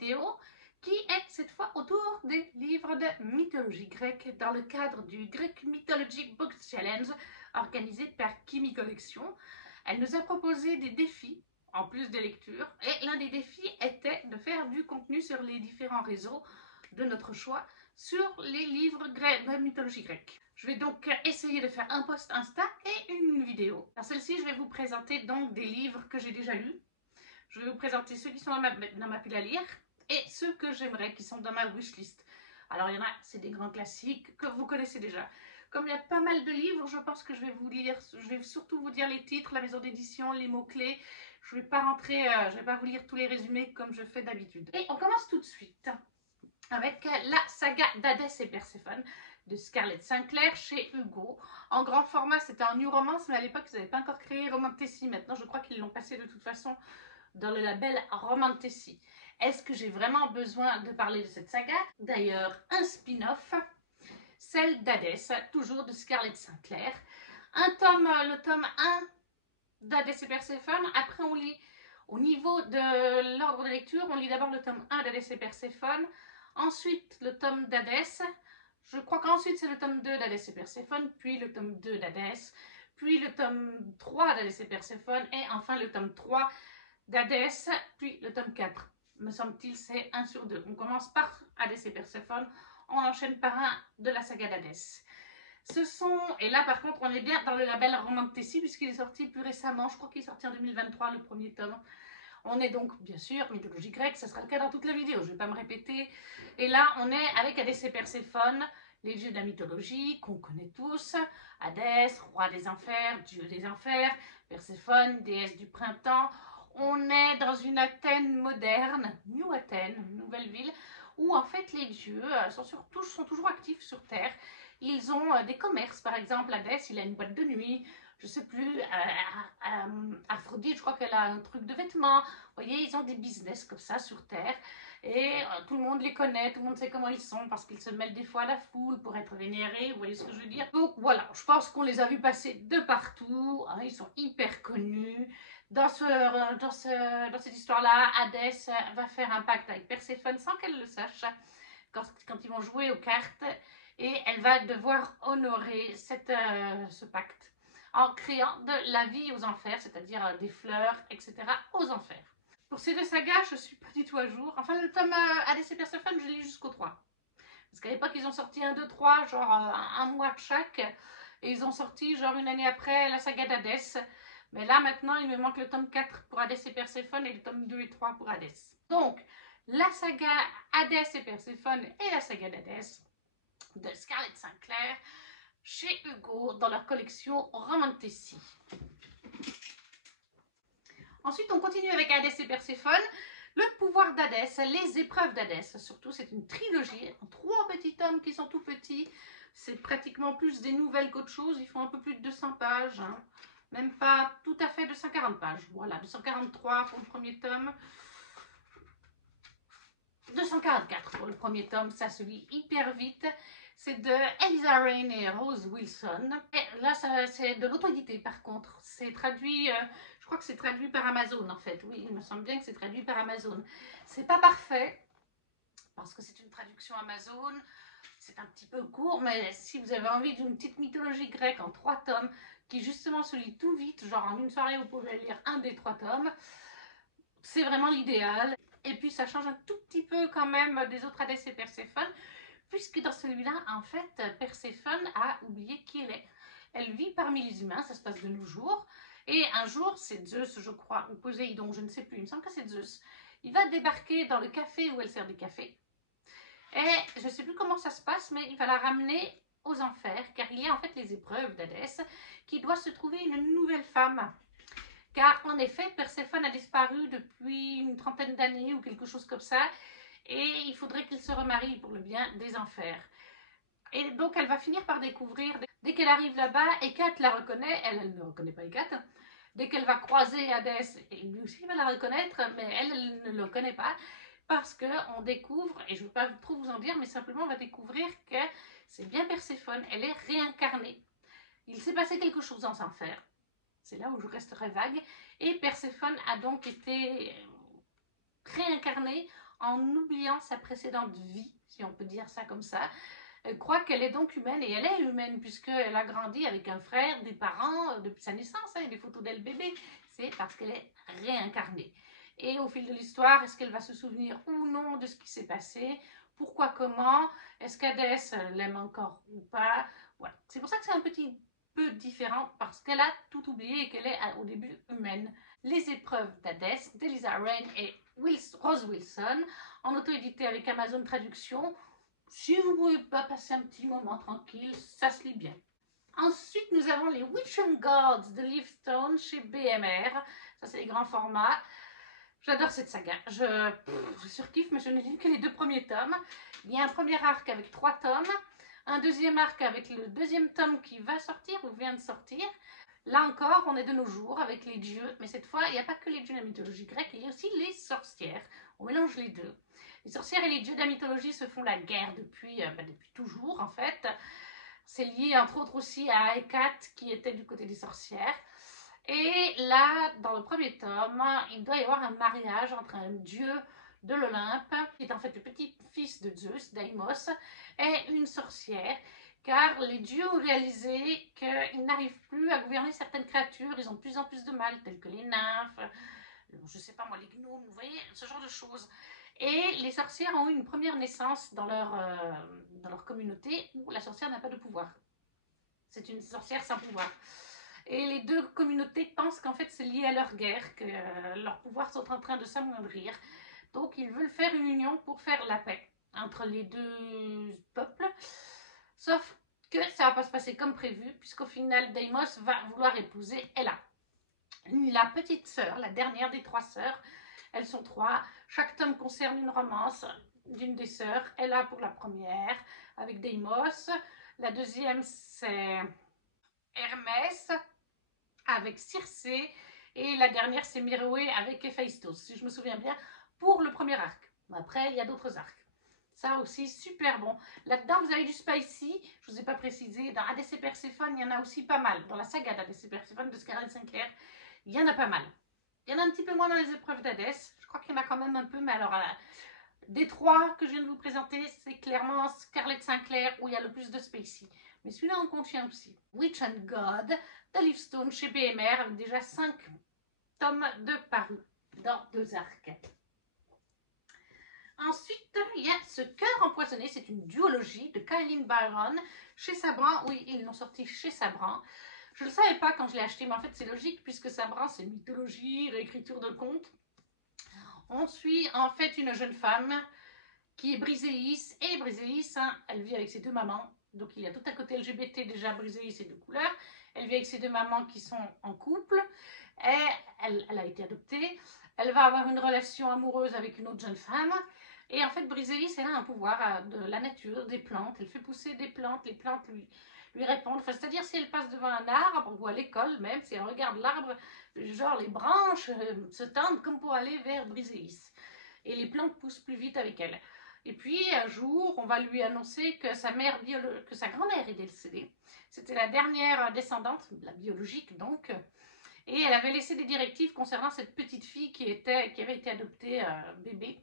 vidéo qui est cette fois autour des livres de mythologie grecque dans le cadre du Greek Mythology Book Challenge organisé par Kimi Collection. Elle nous a proposé des défis en plus des lectures et l'un des défis était de faire du contenu sur les différents réseaux de notre choix sur les livres de mythologie grecque. Je vais donc essayer de faire un post Insta et une vidéo. Dans celle-ci, je vais vous présenter donc des livres que j'ai déjà lus. Je vais vous présenter ceux qui sont dans ma pile à lire et ceux que j'aimerais qui sont dans ma wishlist. Alors il y en a, c'est des grands classiques que vous connaissez déjà. Comme il y a pas mal de livres, je pense que je vais surtout vous dire les titres, la maison d'édition, les mots-clés. Je vais pas vous lire tous les résumés comme je fais d'habitude. Et on commence tout de suite avec la saga d'Hadès et Perséphone de Scarlett Sinclair chez Hugo. En grand format, c'était en New Romance, mais à l'époque, ils n'avaient pas encore créé Romantessi. Maintenant, je crois qu'ils l'ont passé de toute façon dans le label Romantessi. Est-ce que j'ai vraiment besoin de parler de cette saga? D'ailleurs, un spin-off, celle d'Hadès, toujours de Scarlett Sinclair. Le tome 1 d'Hadès et Perséphone. Après, on lit, au niveau de l'ordre de lecture, on lit d'abord le tome 1 d'Hadès et Perséphone. Ensuite, le tome d'Hadès. Je crois qu'ensuite, c'est le tome 2 d'Hadès et Perséphone, puis le tome 2 d'Hadès, puis le tome 3 d'Hadès et Perséphone, et enfin le tome 3 d'Hadès, puis le tome 4. Me semble-t-il, c'est 1 sur 2. On commence par Hadès et Perséphone, on enchaîne par un de la saga d'Hadès. Et là par contre, on est bien dans le label Romantessi, puisqu'il est sorti plus récemment, je crois qu'il est sorti en 2023, le premier tome. On est donc, bien sûr, mythologie grecque, ça sera le cas dans toute la vidéo, je ne vais pas me répéter. Et là, on est avec Hadès et Perséphone, les dieux de la mythologie qu'on connaît tous. Hadès, roi des enfers, dieu des enfers. Perséphone, déesse du printemps. On est dans une Athènes moderne, New Athènes, nouvelle ville, où en fait les dieux sont toujours actifs sur Terre. Ils ont des commerces, par exemple, Hadès, il a une boîte de nuit. Je sais plus, Aphrodite, je crois qu'elle a un truc de vêtements. Vous voyez, ils ont des business comme ça sur Terre. Et tout le monde les connaît, tout le monde sait comment ils sont parce qu'ils se mêlent des fois à la foule pour être vénérés, vous voyez ce que je veux dire? Donc voilà, je pense qu'on les a vus passer de partout, hein, ils sont hyper connus. Dans cette histoire-là, Hadès va faire un pacte avec Perséphone sans qu'elle le sache, quand ils vont jouer aux cartes, et elle va devoir honorer ce pacte en créant de la vie aux enfers, c'est-à-dire des fleurs, etc. aux enfers. Pour ces deux sagas, je ne suis pas du tout à jour. Enfin, le tome Hadès et Perséphone, je lis jusqu'au 3. Parce qu'à l'époque, ils ont sorti 1, 2, 3, genre un mois de chaque. Et ils ont sorti, genre une année après, la saga d'Hadès. Mais là, maintenant, il me manque le tome 4 pour Hadès et Perséphone et le tome 2 et 3 pour Hadès. Donc, la saga Hadès et Perséphone et la saga d'Hadès de Scarlett Sinclair chez Hugo dans leur collection Romantessi. Ensuite, on continue avec Hadès et Perséphone. Le pouvoir d'Hadès, les épreuves d'Hadès. Surtout, c'est une trilogie en 3 petits tomes qui sont tout petits. C'est pratiquement plus des nouvelles qu'autre chose. Ils font un peu plus de 200 pages. Hein. Même pas tout à fait 240 pages. Voilà, 243 pour le premier tome. 244 pour le premier tome. Ça se lit hyper vite. C'est de Eliza Reign et Rose Wilson. Et là, c'est de l'auto-édité par contre. C'est traduit, je crois que c'est traduit par Amazon en fait. Oui, il me semble bien que c'est traduit par Amazon. C'est pas parfait, parce que c'est une traduction Amazon. C'est un petit peu court, mais si vous avez envie d'une petite mythologie grecque en 3 tomes, qui justement se lit tout vite, genre en une soirée vous pouvez lire un des 3 tomes, c'est vraiment l'idéal. Et puis ça change un tout petit peu quand même des autres Hadès et Perséphone, puisque dans celui-là, en fait, Perséphone a oublié qui elle est. Elle vit parmi les humains, ça se passe de nos jours, et un jour, c'est Zeus, je crois, ou Poséidon, je ne sais plus, il me semble que c'est Zeus. Il va débarquer dans le café où elle sert des cafés, et je ne sais plus comment ça se passe, mais il va la ramener aux enfers, car il y a en fait les épreuves d'Hadès, qui doit se trouver une nouvelle femme. Car en effet, Perséphone a disparu depuis une trentaine d'années ou quelque chose comme ça, et il faudrait qu'il se remarie pour le bien des enfers. Et donc elle va finir par découvrir, dès qu'elle arrive là-bas, Hécate la reconnaît, elle ne reconnaît pas Hécate, dès qu'elle va croiser Hadès, et lui aussi va la reconnaître, mais elle ne le connaît pas, parce qu'on découvre, et je ne veux pas trop vous en dire, mais simplement on va découvrir que c'est bien Perséphone, elle est réincarnée. Il s'est passé quelque chose en enfer, c'est là où je resterai vague, et Perséphone a donc été réincarnée en oubliant sa précédente vie, si on peut dire ça comme ça. Elle croit qu'elle est donc humaine, et elle est humaine, puisqu'elle a grandi avec un frère, des parents, depuis sa naissance, hein, et des photos d'elle bébé. C'est parce qu'elle est réincarnée. Et au fil de l'histoire, est-ce qu'elle va se souvenir ou non de ce qui s'est passé? Pourquoi, comment? Est-ce qu'Hadès l'aime encore ou pas? Voilà. C'est pour ça que c'est un petit peu différent, parce qu'elle a tout oublié et qu'elle est au début humaine. Les épreuves d'Hadès, d'Eliza Reign et Rose Wilson, en auto-édité avec Amazon Traduction. Si vous ne pouvez pas passer un petit moment tranquille, ça se lit bien. Ensuite, nous avons les Witch and Gods de Livestone chez BMR. Ça, c'est les grands formats. J'adore cette saga. Je surkiffe, mais je n'ai lu que les 2 premiers tomes. Il y a un premier arc avec 3 tomes. Un deuxième arc avec le deuxième tome qui va sortir ou vient de sortir. Là encore, on est de nos jours avec les dieux. Mais cette fois, il n'y a pas que les dieux de la mythologie grecque, il y a aussi les sorcières. On mélange les deux. Les sorcières et les dieux de la mythologie se font la guerre depuis toujours, en fait. C'est lié, entre autres, aussi à Hécate, qui était du côté des sorcières. Et là, dans le premier tome, il doit y avoir un mariage entre un dieu de l'Olympe, qui est en fait le petit-fils de Zeus, Deimos, et une sorcière, car les dieux ont réalisé qu'ils n'arrivent plus à gouverner certaines créatures, ils ont de plus en plus de mal, telles que les nymphes, je sais pas moi, les gnomes, vous voyez, ce genre de choses. Et les sorcières ont eu une première naissance dans leur communauté où la sorcière n'a pas de pouvoir. C'est une sorcière sans pouvoir. Et les 2 communautés pensent qu'en fait c'est lié à leur guerre, que leurs pouvoirs sont en train de s'amoindrir. Donc ils veulent faire une union pour faire la paix entre les 2 peuples. Sauf que ça va pas se passer comme prévu, puisqu'au final Deimos va vouloir épouser Hela, la petite sœur, la dernière des 3 sœurs. Elles sont 3. Chaque tome concerne une romance d'une des sœurs. Hela pour la première, avec Deimos. La deuxième, c'est Hermès, avec Circé. Et la dernière, c'est Miroé avec Héphaïstos, si je me souviens bien, pour le premier arc. Après, il y a d'autres arcs. Ça aussi, super bon. Là-dedans, vous avez du spicy. Je ne vous ai pas précisé. Dans Hadès et Perséphone, il y en a aussi pas mal. Dans la saga d'Hadès et Perséphone de Scarlett Sinclair, il y en a pas mal. Il y en a un petit peu moins dans les épreuves d'Hadès. Je crois qu'il y en a quand même un peu, mais alors, des 3 que je viens de vous présenter, c'est clairement Scarlett Sinclair où il y a le plus de spacey. Mais celui-là en contient aussi. Witch and God de Livestone chez BMR, avec déjà 5 tomes de parus dans 2 arcs. Ensuite, il y a Ce cœur empoisonné, c'est une duologie de Kailyn Byron chez Sabran. Oui, ils l'ont sorti chez Sabran. Je ne le savais pas quand je l'ai acheté, mais en fait c'est logique puisque Sabran c'est une mythologie, réécriture de contes. On suit en fait une jeune femme qui est Briséis, et Briséis, hein, elle vit avec ses 2 mamans, donc il y a tout un côté LGBT déjà, Briséis et 2 couleurs, elle vit avec ses 2 mamans qui sont en couple, et elle a été adoptée, elle va avoir une relation amoureuse avec une autre jeune femme, et en fait Briséis, elle a un pouvoir de la nature, des plantes, elle fait pousser des plantes, les plantes lui répondent, enfin, c'est-à-dire si elle passe devant un arbre, ou à l'école même, si elle regarde l'arbre, genre les branches se tendent comme pour aller vers Briséis, et les plantes poussent plus vite avec elle. Et puis un jour, on va lui annoncer que que sa grand-mère est décédée. C'était la dernière descendante, la biologique donc, et elle avait laissé des directives concernant cette petite fille qui avait été adoptée bébé,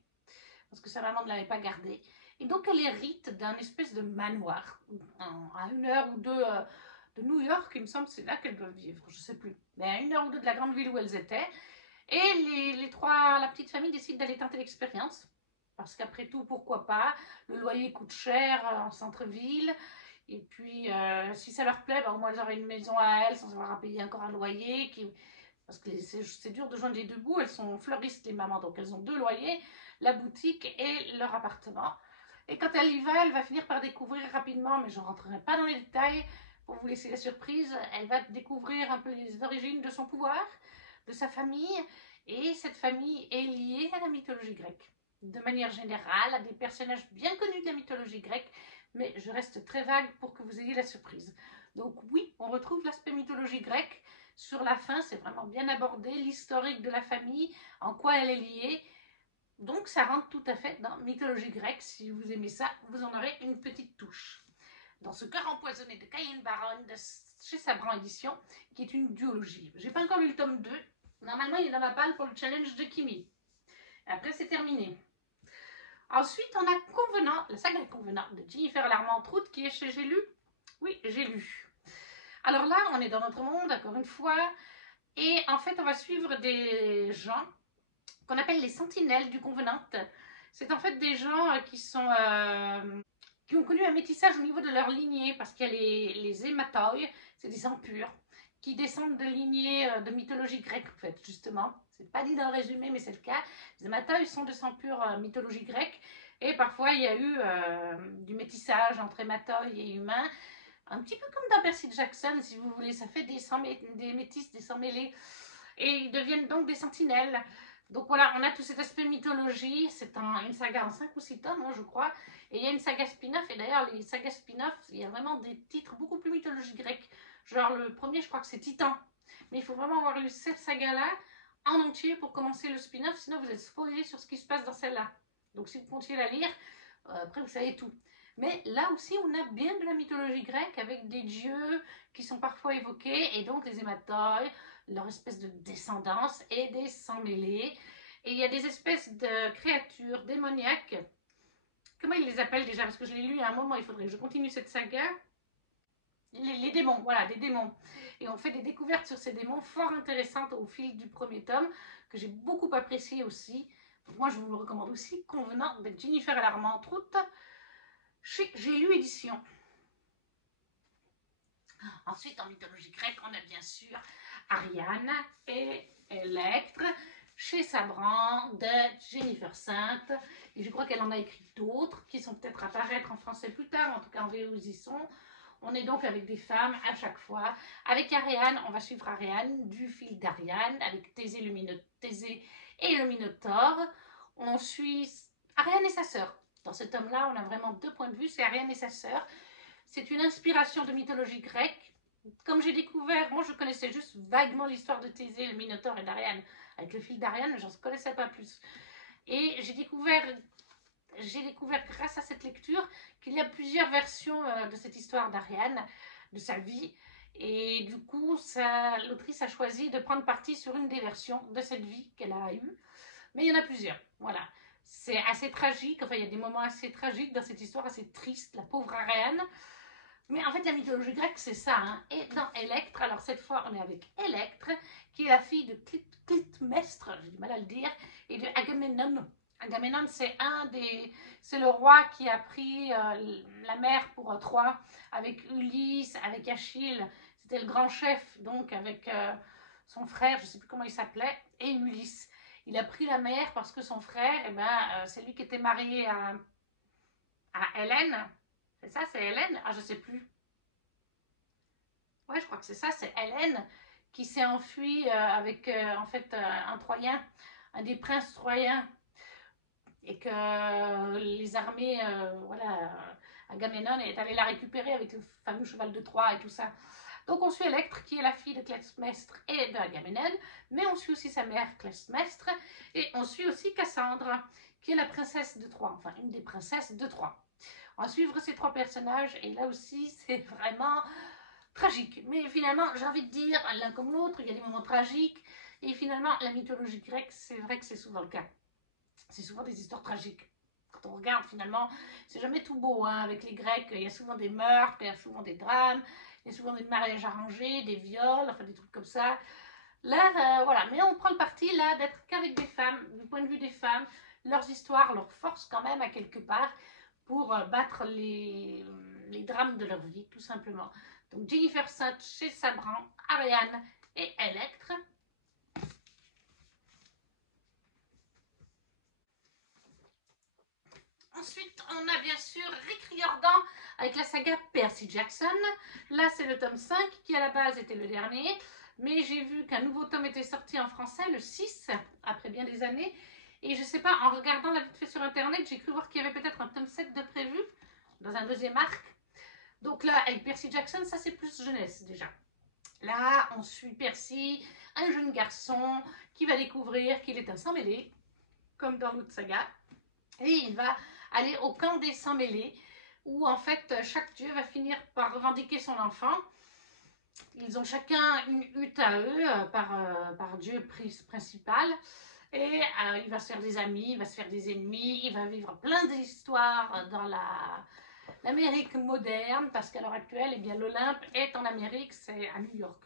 parce que sa maman ne l'avait pas gardée. Et donc elle hérite d'un espèce de manoir, à 1 heure ou 2 de New York, il me semble, c'est là qu'elles doivent vivre, je ne sais plus, mais à 1 heure ou 2 de la grande ville où elles étaient. Et la petite famille décide d'aller tenter l'expérience. Parce qu'après tout, pourquoi pas? Le loyer coûte cher en centre-ville. Et puis, si ça leur plaît, bah, au moins elles auraient une maison à elles sans avoir à payer encore un loyer. Parce que c'est dur de joindre les 2 bouts. Elles sont fleuristes, les mamans. Donc, elles ont 2 loyers, la boutique et leur appartement. Et quand elle y va, elle va finir par découvrir rapidement, mais je ne rentrerai pas dans les détails pour vous laisser la surprise. Elle va découvrir un peu les origines de son pouvoir, de sa famille. Et cette famille est liée à la mythologie grecque. De manière générale, à des personnages bien connus de la mythologie grecque, mais je reste très vague pour que vous ayez la surprise. Donc oui, on retrouve l'aspect mythologie grecque. Sur la fin, c'est vraiment bien abordé, l'historique de la famille, en quoi elle est liée. Donc ça rentre tout à fait dans mythologie grecque. Si vous aimez ça, vous en aurez une petite touche. Dans Ce cœur empoisonné de Kailyn Byron, chez Sabran Édition, qui est une duologie. J'ai pas encore lu le tome 2. Normalement, il est dans ma palle pour le challenge de Kimi. Après, c'est terminé. Ensuite, on a Convenant, la saga Convenant de Jennifer Larmande-Troutte qui est chez J'ai lu. Oui, j'ai lu. Alors là, on est dans notre monde, encore une fois, et en fait, on va suivre des gens qu'on appelle les sentinelles du Convenant. C'est en fait des gens qui ont connu un métissage au niveau de leur lignée, parce qu'il y a les hématoi, c'est des sang purs, qui descendent de lignées de mythologie grecque, en fait, justement. C'est pas dit dans le résumé, mais c'est le cas. Les hématoi sont de sang pur mythologie grecque, et parfois il y a eu du métissage entre hématoi et humains, un petit peu comme dans Percy Jackson, si vous voulez. Ça fait des métis, des sangs mêlés, et ils deviennent donc des sentinelles. Donc voilà, on a tout cet aspect mythologie. C'est une saga en 5 ou 6 tomes, je crois. Et il y a une saga spin-off. Et d'ailleurs, les sagas spin-off, il y a vraiment des titres beaucoup plus mythologie grecque. Genre le premier, je crois que c'est Titan. Mais il faut vraiment avoir lu cette saga-là en entier pour commencer le spin-off. Sinon, vous êtes spoilé sur ce qui se passe dans celle-là. Donc si vous continuez à la lire, après vous savez tout. Mais là aussi, on a bien de la mythologie grecque avec des dieux qui sont parfois évoqués. Et donc les hématoi, leur espèce de descendance et des sangs mêlés. Et il y a des espèces de créatures démoniaques. Comment ils les appellent déjà? Parce que je l'ai lu à un moment, il faudrait que je continue cette saga. Les démons, voilà, des démons. Et on fait des découvertes sur ces démons fort intéressantes au fil du premier tome, que j'ai beaucoup apprécié aussi. Donc moi, je vous le recommande aussi, Convenant avec Jennifer Larmande-Troutte, chez J'ai lu édition. Ensuite, en mythologie grecque, on a bien sûr Ariane et Electre, chez Sabran, de Jennifer Sainte. Et je crois qu'elle en a écrit d'autres qui sont peut-être à paraître en français plus tard, en tout cas en VO ils y sont. On est donc avec des femmes à chaque fois. Avec Ariane, on va suivre Ariane, du fil d'Ariane, avec Thésée et le Minotaure. On suit Ariane et sa sœur. Dans cet homme-là, on a vraiment deux points de vue, c'est Ariane et sa sœur. C'est une inspiration de mythologie grecque. Comme j'ai découvert, moi je connaissais juste vaguement l'histoire de Thésée, le Minotaure et d'Ariane. Avec le fil d'Ariane, je n'en connaissais pas plus. Et j'ai découvert grâce à cette lecture qu'il y a plusieurs versions de cette histoire d'Ariane, de sa vie. Et du coup, l'autrice a choisi de prendre parti sur une des versions de cette vie qu'elle a eue. Mais il y en a plusieurs, voilà. C'est assez tragique, enfin il y a des moments assez tragiques dans cette histoire, assez triste, la pauvre Ariane. Mais en fait, la mythologie grecque, c'est ça. Hein. Et dans Electre, alors cette fois, on est avec Electre, qui est la fille de Clytemnestre, j'ai du mal à le dire, et de Agamemnon. Agamemnon, c'est le roi qui a pris la mer pour Troie, avec Ulysse, avec Achille. C'était le grand chef, donc avec son frère, je ne sais plus comment il s'appelait, et Ulysse. Il a pris la mer parce que son frère, c'est lui qui était marié à Hélène. C'est ça, c'est Hélène? Ah, je sais plus. Ouais, je crois que c'est ça, c'est Hélène qui s'est enfuie avec en fait un Troyen, un des princes troyens, et que les armées, voilà, Agamemnon est allé la récupérer avec le fameux cheval de Troie et tout ça. Donc on suit Electre qui est la fille de Clytemnestre et d'Agamemnon, mais on suit aussi sa mère Clytemnestre et on suit aussi Cassandre qui est la princesse de Troie, enfin une des princesses de Troie. On va suivre ces trois personnages et là aussi c'est vraiment tragique. Mais finalement, j'ai envie de dire, l'un comme l'autre, il y a des moments tragiques et finalement la mythologie grecque, c'est vrai que c'est souvent le cas. C'est souvent des histoires tragiques. Quand on regarde finalement, c'est jamais tout beau hein. Avec les Grecs, il y a souvent des meurtres, il y a souvent des drames, il y a souvent des mariages arrangés, des viols, enfin des trucs comme ça. Là, voilà, mais on prend le parti là d'être qu'avec des femmes, du point de vue des femmes, leurs histoires, leurs forces quand même à quelque part, pour battre les drames de leur vie, tout simplement. Donc Jennifer Sainte chez Sabran, Ariane et Electre. Ensuite, on a bien sûr Rick Riordan avec la saga Percy Jackson. Là, c'est le tome 5 qui à la base était le dernier. Mais j'ai vu qu'un nouveau tome était sorti en français, le 6, après bien des années. Et je sais pas, en regardant la vite fait sur internet, j'ai cru voir qu'il y avait peut-être un tome 7 de prévu, dans un deuxième arc. Donc là, avec Percy Jackson, ça c'est plus jeunesse déjà. Là, on suit Percy, un jeune garçon qui va découvrir qu'il est un sang mêlé, comme dans l'autre saga. Et il va aller au camp des sang mêlés, où en fait chaque dieu va finir par revendiquer son enfant. Ils ont chacun une hutte à eux par dieu principal. Et il va se faire des amis, il va se faire des ennemis, il va vivre plein d'histoires dans l'Amérique moderne, parce qu'à l'heure actuelle, eh bien, l'Olympe est en Amérique, c'est à New York.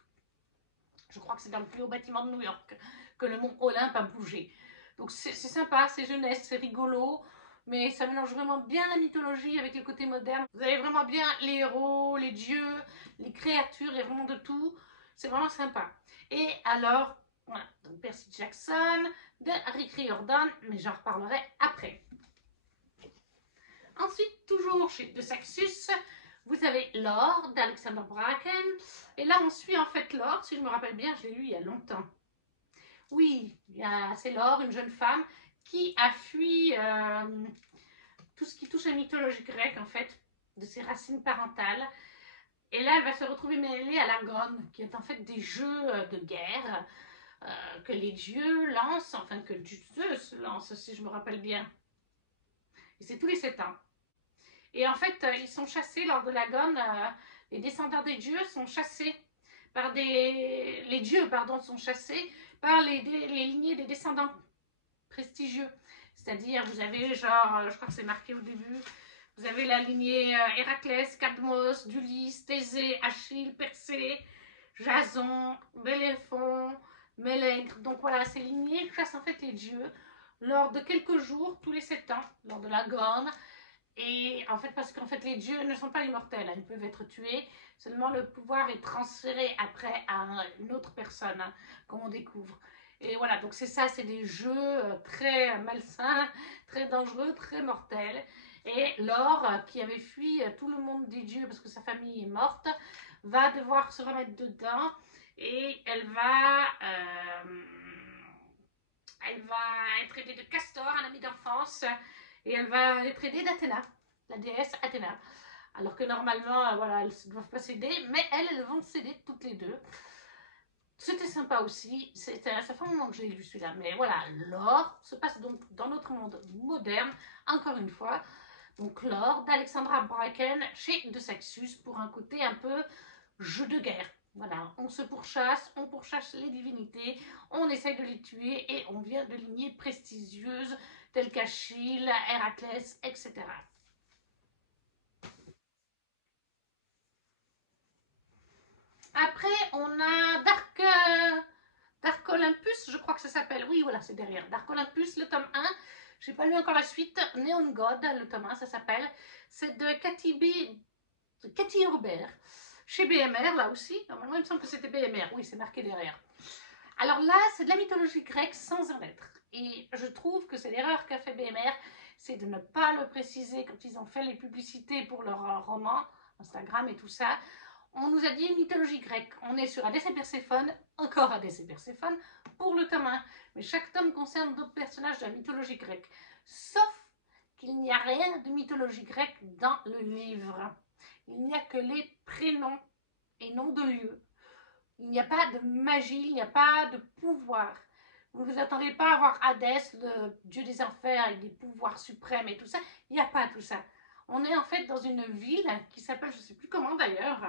Je crois que c'est dans le plus haut bâtiment de New York que le mont Olympe a bougé. Donc c'est sympa, c'est jeunesse, c'est rigolo, mais ça mélange vraiment bien la mythologie avec le côté moderne. Vous avez vraiment bien les héros, les dieux, les créatures, il y a vraiment de tout. C'est vraiment sympa. Et alors, voilà, donc Percy Jackson, de Rick Riordan, mais j'en reparlerai après. Ensuite, toujours chez De Saxus, vous avez L'Or d'Alexander Bracken. Et là, on suit en fait L'Or, si je me rappelle bien, je l'ai lu il y a longtemps. Oui, c'est L'Or, une jeune femme qui a fui tout ce qui touche à la mythologie grecque, en fait, de ses racines parentales. Et là, elle va se retrouver mêlée à l'Agone, qui est en fait des jeux de guerre que les dieux lancent, enfin que Zeus lance, si je me rappelle bien. Et c'est tous les 7 ans. Et en fait, ils sont chassés lors de l'Agone, les descendants des dieux sont chassés par les dieux, pardon, sont chassés par les lignées des descendants prestigieux. C'est-à-dire, vous avez genre, je crois que c'est marqué au début, vous avez la lignée Héraclès, Cadmos, d'Ulysse, Thésée, Achille, Persée, Jason, Béléphon, Mélègre. Donc voilà, ces lignées chassent en fait les dieux lors de quelques jours, tous les 7 ans, lors de l'Agone. Et en fait, parce qu'en fait, les dieux ne sont pas immortels, hein, ils peuvent être tués, seulement le pouvoir est transféré après à une autre personne, hein, comme on découvre. Et voilà, donc c'est ça, c'est des jeux très malsains, très dangereux, très mortels. Et Laure, qui avait fui tout le monde des dieux parce que sa famille est morte, va devoir se remettre dedans et elle va être aidée de Castor, un ami d'enfance, et elle va être aidée d'Athéna, la déesse Athéna. Alors que normalement, voilà, elles ne doivent pas s'aider, mais elles vont s'aider toutes les deux. C'était sympa aussi, ça fait un moment que j'ai lu celui-là, mais voilà, L'Or se passe donc dans notre monde moderne, encore une fois. Donc L'Or d'Alexandra Bracken chez De Saxus pour un côté un peu jeu de guerre. Voilà, on se pourchasse, on pourchasse les divinités, on essaye de les tuer et on vient de lignées prestigieuses telles qu'Achille, Héraclès, etc. Après, on a Dark Olympus, je crois que ça s'appelle. Oui, voilà, c'est derrière. Dark Olympus, le tome 1. Je n'ai pas lu encore la suite. Neon God, le tome 1, ça s'appelle. C'est de Cathy Hubert. Chez BMR, là aussi. Normalement, il me semble que c'était BMR. Oui, c'est marqué derrière. Alors là, c'est de la mythologie grecque sans en être. Et je trouve que c'est l'erreur qu'a fait BMR, c'est de ne pas le préciser quand ils ont fait les publicités pour leur roman, Instagram et tout ça. On nous a dit mythologie grecque. On est sur Hadès et Perséphone, encore Hadès et Perséphone, pour le tome 1. Mais chaque tome concerne d'autres personnages de la mythologie grecque. Sauf qu'il n'y a rien de mythologie grecque dans le livre. Il n'y a que les prénoms et noms de lieux. Il n'y a pas de magie, il n'y a pas de pouvoir. Vous ne vous attendez pas à voir Hadès, le dieu des enfers, avec des pouvoirs suprêmes et tout ça. Il n'y a pas tout ça. On est en fait dans une ville qui s'appelle, je ne sais plus comment d'ailleurs,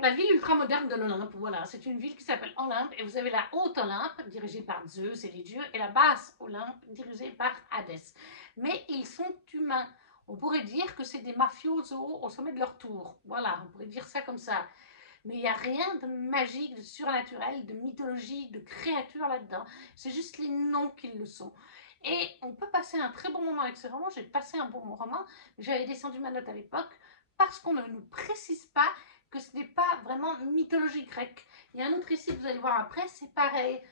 la ville ultramoderne de l'Olympe. Voilà, c'est une ville qui s'appelle Olympe et vous avez la haute Olympe dirigée par Zeus et les dieux et la basse Olympe dirigée par Hadès. Mais ils sont humains. On pourrait dire que c'est des mafiosos au sommet de leur tour. Voilà, on pourrait dire ça comme ça. Mais il n'y a rien de magique, de surnaturel, de mythologie, de créature là-dedans. C'est juste les noms qui le sont. Et on peut passer un très bon moment avec ce roman. J'ai passé un bon roman. J'avais descendu ma note à l'époque parce qu'on ne nous précise pas que ce n'est pas vraiment mythologie grecque. Il y a un autre ici que vous allez voir après, c'est pareil.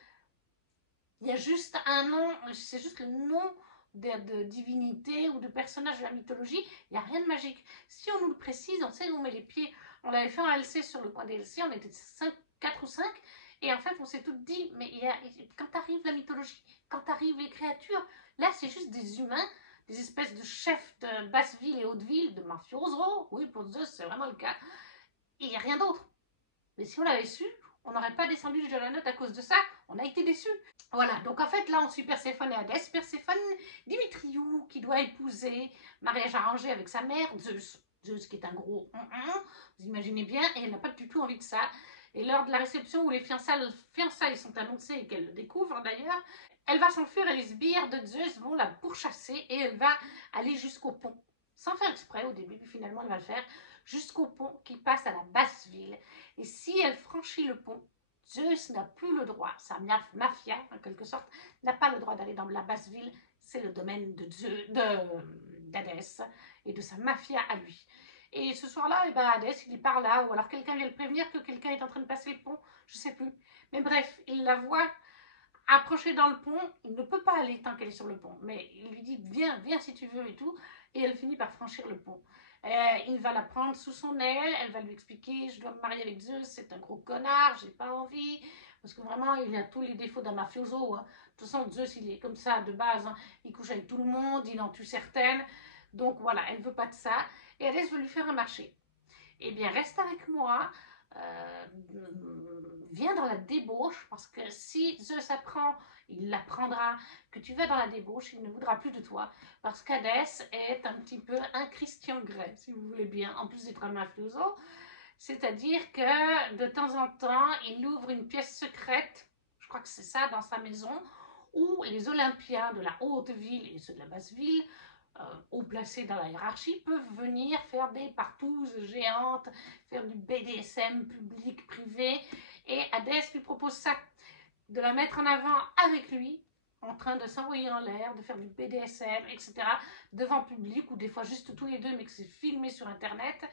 Il y a juste un nom, c'est juste le nom de divinité ou de personnage de la mythologie. Il n'y a rien de magique. Si on nous le précise, on sait où on met les pieds. On l'avait fait en LC sur le coin des LC, on était 4 ou 5. Et en fait, on s'est tout dit, mais quand arrive la mythologie, quand arrivent les créatures, là, c'est juste des humains, des espèces de chefs de basse ville et haute ville, de mafiosos. Oui, pour Zeus, c'est vraiment le cas. Et il n'y a rien d'autre. Mais si on l'avait su, on n'aurait pas descendu de la note à cause de ça. On a été déçus. Voilà, donc en fait, là, on suit Perséphone et Hadès. Perséphone, Dimitriou, qui doit épouser, mariage arrangé avec sa mère, Zeus. Zeus qui est un gros vous imaginez bien, et elle n'a pas du tout envie de ça. Et lors de la réception où les fiançailles sont annoncées et qu'elle le découvre d'ailleurs, elle va s'enfuir et les sbires de Zeus vont la pourchasser et elle va aller jusqu'au pont. Sans faire exprès au début, puis finalement elle va le faire, jusqu'au pont qui passe à la basse ville. Et si elle franchit le pont, Zeus n'a plus le droit, sa mafia en quelque sorte, n'a pas le droit d'aller dans la basse ville, c'est le domaine d'Hadès et de sa mafia à lui. Et ce soir-là, Hadès, il part là, ou alors quelqu'un vient le prévenir que quelqu'un est en train de passer le pont, je ne sais plus. Mais bref, il la voit approcher dans le pont, il ne peut pas aller tant qu'elle est sur le pont, mais il lui dit viens, viens si tu veux et tout, et elle finit par franchir le pont. Il va la prendre sous son aile, elle va lui expliquer je dois me marier avec Zeus, c'est un gros connard, j'ai pas envie, parce que vraiment il a tous les défauts d'un mafioso. Hein. De toute façon, Zeus il est comme ça de base, hein. Il couche avec tout le monde, il en tue certaines, donc voilà, elle veut pas de ça, et Hadès veut lui faire un marché. Eh bien, reste avec moi, viens dans la débauche, parce que si Zeus apprend, il l'apprendra que tu vas dans la débauche, il ne voudra plus de toi, parce qu'Hadès est un petit peu un Christian Grey, si vous voulez bien, en plus d'être un mafioso, c'est-à-dire que de temps en temps, il ouvre une pièce secrète, je crois que c'est ça, dans sa maison, où les Olympiens de la haute ville et ceux de la basse ville haut placés dans la hiérarchie peuvent venir faire des partouzes géantes, faire du BDSM public, privé, et Hadès lui propose ça, de la mettre en avant avec lui, en train de s'envoyer en l'air, de faire du BDSM, etc., devant public, ou des fois juste tous les deux, mais que c'est filmé sur Internet,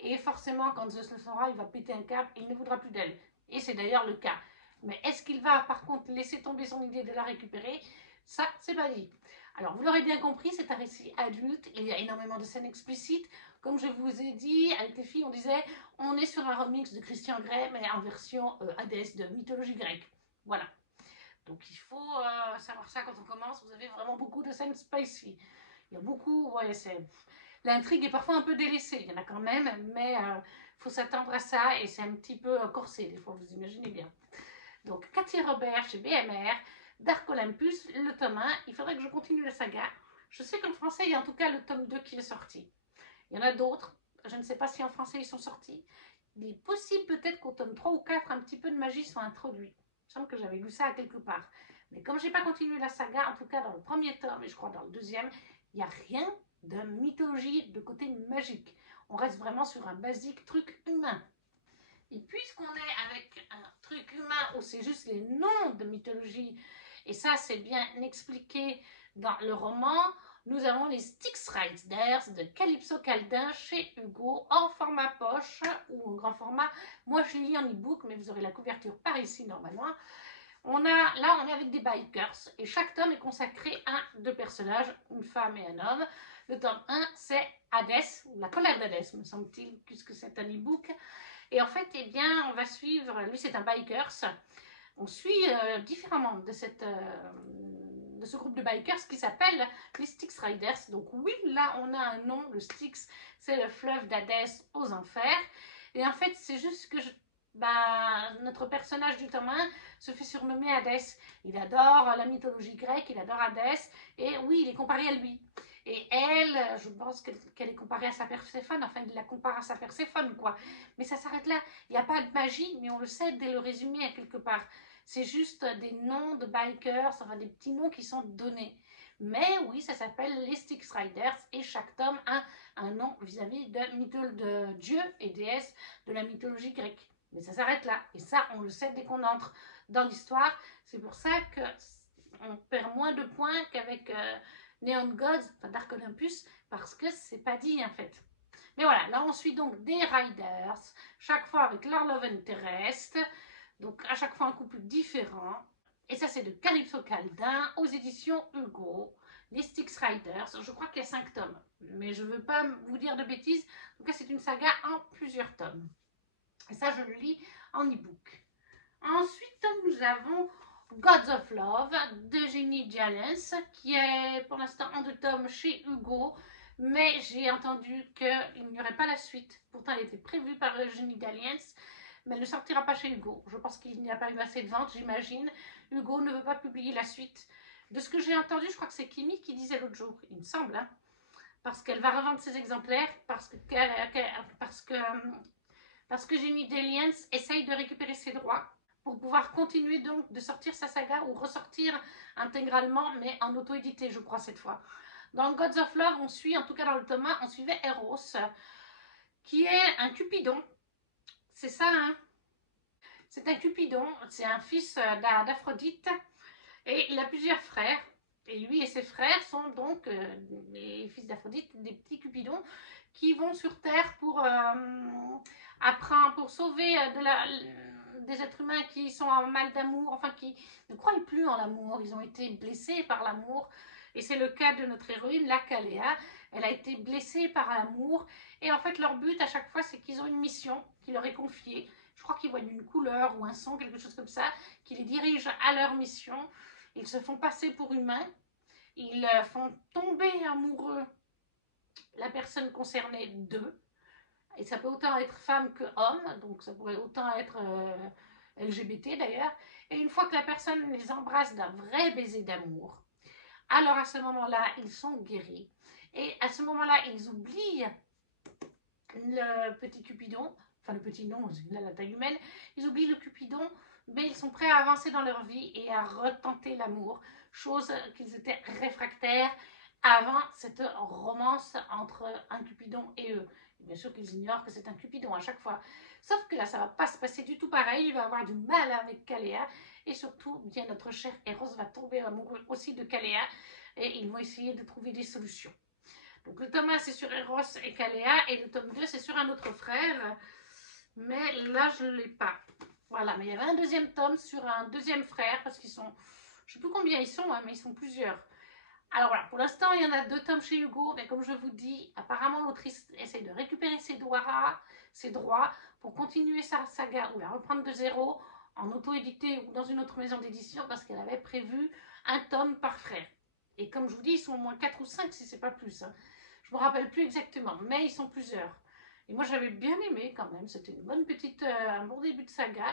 et forcément, quand Zeus le saura, il va péter un câble, et il ne voudra plus d'elle. Et c'est d'ailleurs le cas. Mais est-ce qu'il va, par contre, laisser tomber son idée de la récupérer? Ça, c'est pas dit. Alors, vous l'aurez bien compris, c'est un récit adulte, il y a énormément de scènes explicites. Comme je vous ai dit, avec les filles, on disait, on est sur un remix de Christian Grey, mais en version Hadès de mythologie grecque. Voilà. Donc, il faut savoir ça quand on commence. Vous avez vraiment beaucoup de scènes spicy. Il y a beaucoup, ouais, c'est... L'intrigue est parfois un peu délaissée, il y en a quand même, mais faut s'attendre à ça, et c'est un petit peu corsé, des fois, vous imaginez bien. Donc, Cathy Robert chez BMR, Dark Olympus, le tome 1. Il faudrait que je continue la saga. Je sais qu'en français, il y a en tout cas le tome 2 qui est sorti. Il y en a d'autres. Je ne sais pas si en français ils sont sortis. Il est possible peut-être qu'au tome 3 ou 4, un petit peu de magie soit introduit. Il me semble que j'avais lu ça à quelque part. Mais comme je n'ai pas continué la saga, en tout cas dans le premier tome, et je crois dans le deuxième, il n'y a rien de mythologie de côté magique. On reste vraiment sur un basique truc humain. Et puisqu'on est avec un truc humain où c'est juste les noms de mythologie, et ça c'est bien expliqué dans le roman, nous avons les Styx Riders de Calypso Caldin chez Hugo en format poche ou en grand format. Moi je lis en e-book, mais vous aurez la couverture par ici normalement. Là on est avec des bikers et chaque tome est consacré à deux personnages, une femme et un homme. Le tome 1 c'est Hadès, ou la colère d'Hadès me semble-t-il, puisque c'est un e-book. Et en fait, eh bien, on va suivre, lui c'est un bikers, on suit différemment de ce groupe de bikers qui s'appelle les Styx Riders. Donc oui, là on a un nom, le Styx, c'est le fleuve d'Hadès aux enfers. Et en fait, c'est juste que notre personnage du tome 1 se fait surnommer Hadès. Il adore la mythologie grecque, il adore Hadès, et oui, il est comparé à lui. Et elle, je pense qu'elle est comparée à sa Perséphone, enfin il la compare à sa Perséphone, quoi. Mais ça s'arrête là, il n'y a pas de magie, mais on le sait dès le résumé à quelque part. C'est juste des noms de bikers, enfin des petits noms qui sont donnés. Mais oui, ça s'appelle les Styx Riders, et chaque tome a un nom vis-à-vis de dieux et déesses de la mythologie grecque. Mais ça s'arrête là, et ça on le sait dès qu'on entre dans l'histoire. C'est pour ça qu'on perd moins de points qu'avec... Neon Gods, enfin Dark Olympus, parce que c'est pas dit en fait. Mais voilà, là on suit donc des Riders, chaque fois avec leur love interest, donc à chaque fois un couple différent. Et ça c'est de Calypso Caldin, aux éditions Hugo, les Styx Riders. Je crois qu'il y a 5 tomes, mais je ne veux pas vous dire de bêtises. En tout cas c'est une saga en plusieurs tomes. Et ça je le lis en e-book. Ensuite nous avons Gods of Love d'Eugénie Jalens, qui est pour l'instant en 2 tomes chez Hugo, mais j'ai entendu qu'il n'y aurait pas la suite. Pourtant, elle était prévue par Eugénie Jalens, mais elle ne sortira pas chez Hugo. Je pense qu'il n'y a pas eu assez de ventes, j'imagine. Hugo ne veut pas publier la suite. De ce que j'ai entendu, je crois que c'est Kimi qui disait l'autre jour, il me semble, hein, parce qu'elle va revendre ses exemplaires, parce que parce que Jenny Deliens essaye de récupérer ses droits pour pouvoir continuer donc de sortir sa saga ou ressortir intégralement, mais en auto-édité, je crois, cette fois. Dans Gods of Love, on suit, en tout cas dans le tome 1, on suivait Eros, qui est un Cupidon. C'est ça, hein? C'est un Cupidon, c'est un fils d'Aphrodite, et il a plusieurs frères. Et lui et ses frères sont donc les fils d'Aphrodite, des petits Cupidons, qui vont sur Terre pour sauver des êtres humains qui sont en mal d'amour, enfin qui ne croient plus en l'amour, ils ont été blessés par l'amour. Et c'est le cas de notre héroïne, la Caléa. Elle a été blessée par l'amour. Et en fait, leur but à chaque fois, c'est qu'ils ont une mission qui leur est confiée. Je crois qu'ils voient une couleur ou un son, quelque chose comme ça, qui les dirige à leur mission. Ils se font passer pour humains. Ils font tomber amoureux la personne concernée d'eux. Et ça peut autant être femme que homme, donc ça pourrait autant être LGBT d'ailleurs. Et une fois que la personne les embrasse d'un vrai baiser d'amour, alors à ce moment-là, ils sont guéris. Et à ce moment-là, ils oublient le petit Cupidon, enfin le petit non, il a la taille humaine, ils oublient le Cupidon, mais ils sont prêts à avancer dans leur vie et à retenter l'amour, chose qu'ils étaient réfractaires avant cette romance entre un Cupidon et eux. Et bien sûr qu'ils ignorent que c'est un Cupidon à chaque fois. Sauf que là, ça ne va pas se passer du tout pareil, il va avoir du mal avec Caléa, et surtout, bien notre cher Eros va tomber amoureux aussi de Caléa, et ils vont essayer de trouver des solutions. Donc le tome 1 c'est sur Eros et Caléa, et le tome 2 c'est sur un autre frère, mais là je ne l'ai pas. Voilà, mais il y avait un deuxième tome sur un deuxième frère, parce qu'ils sont, je ne sais plus combien ils sont, hein, mais ils sont plusieurs. Alors voilà, pour l'instant il y en a 2 tomes chez Hugo, mais comme je vous dis, apparemment l'autrice essaie de récupérer ses droits pour continuer sa saga ou la reprendre de zéro en auto-édité ou dans une autre maison d'édition, parce qu'elle avait prévu un tome par frère. Et comme je vous dis, ils sont au moins 4 ou 5 si c'est pas plus. Hein. Je ne me rappelle plus exactement, mais ils sont plusieurs. Et moi j'avais bien aimé quand même, c'était une bonne petite, un bon début de saga.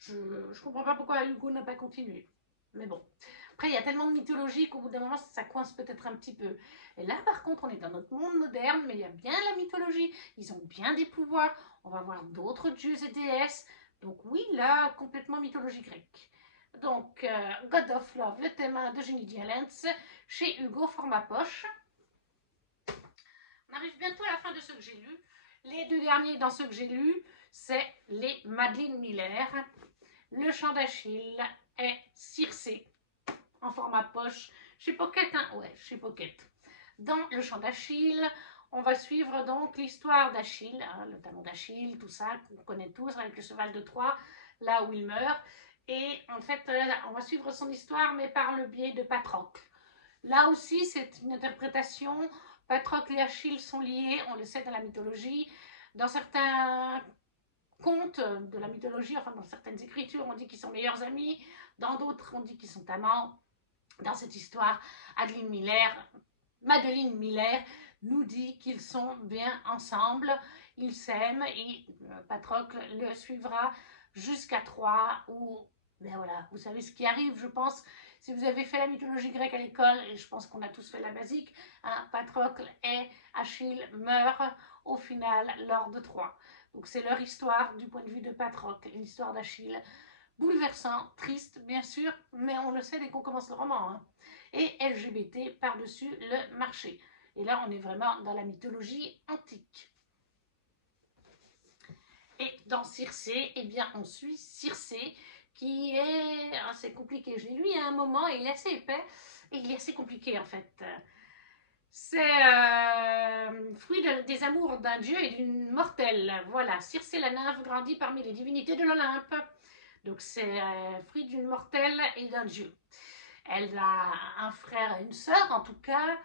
Je ne comprends pas pourquoi Hugo n'a pas continué. Mais bon. Après, il y a tellement de mythologie qu'au bout d'un moment, ça coince peut-être un petit peu. Et là, par contre, on est dans notre monde moderne, mais il y a bien la mythologie. Ils ont bien des pouvoirs. On va voir d'autres dieux et déesses. Donc oui, là, complètement mythologie grecque. Donc, God of Love, le thème de Jenny Dialens, chez Hugo, format poche. On arrive bientôt à la fin de ce que j'ai lu. Les 2 derniers dans ce que j'ai lu, c'est les Madeleine Miller, Le Chant d'Achille et Circé, en format poche, chez Pocket, hein? Ouais, chez Pocket. Dans Le Chant d'Achille, on va suivre donc l'histoire d'Achille, hein, le talon d'Achille, tout ça, qu'on connaît tous, avec le cheval de Troie, là où il meurt. Et en fait, on va suivre son histoire, mais par le biais de Patrocle. Là aussi, c'est une interprétation. Patrocle et Achille sont liés, on le sait dans la mythologie. Dans certains contes de la mythologie, enfin dans certaines écritures, on dit qu'ils sont meilleurs amis. Dans d'autres, on dit qu'ils sont amants. Dans cette histoire, Madeleine Miller nous dit qu'ils sont bien ensemble, ils s'aiment et Patrocle le suivra jusqu'à Troie où, ben voilà, vous savez ce qui arrive, je pense, si vous avez fait la mythologie grecque à l'école, et je pense qu'on a tous fait la basique, hein, Patrocle et Achille meurent au final lors de Troie. Donc c'est leur histoire du point de vue de Patrocle, l'histoire d'Achille. Bouleversant, triste bien sûr, mais on le sait dès qu'on commence le roman. Hein. Et LGBT par-dessus le marché. Et là, on est vraiment dans la mythologie antique. Et dans Circé, eh bien, on suit Circé, qui est assez compliqué. Je l'ai lu à un moment, et il est assez épais, et il est assez compliqué, en fait. C'est fruit des amours d'un dieu et d'une mortelle. Voilà, Circé la nymphe grandit parmi les divinités de l'Olympe. Donc c'est fruit d'une mortelle et d'un dieu. Elle a un frère et une sœur en tout cas,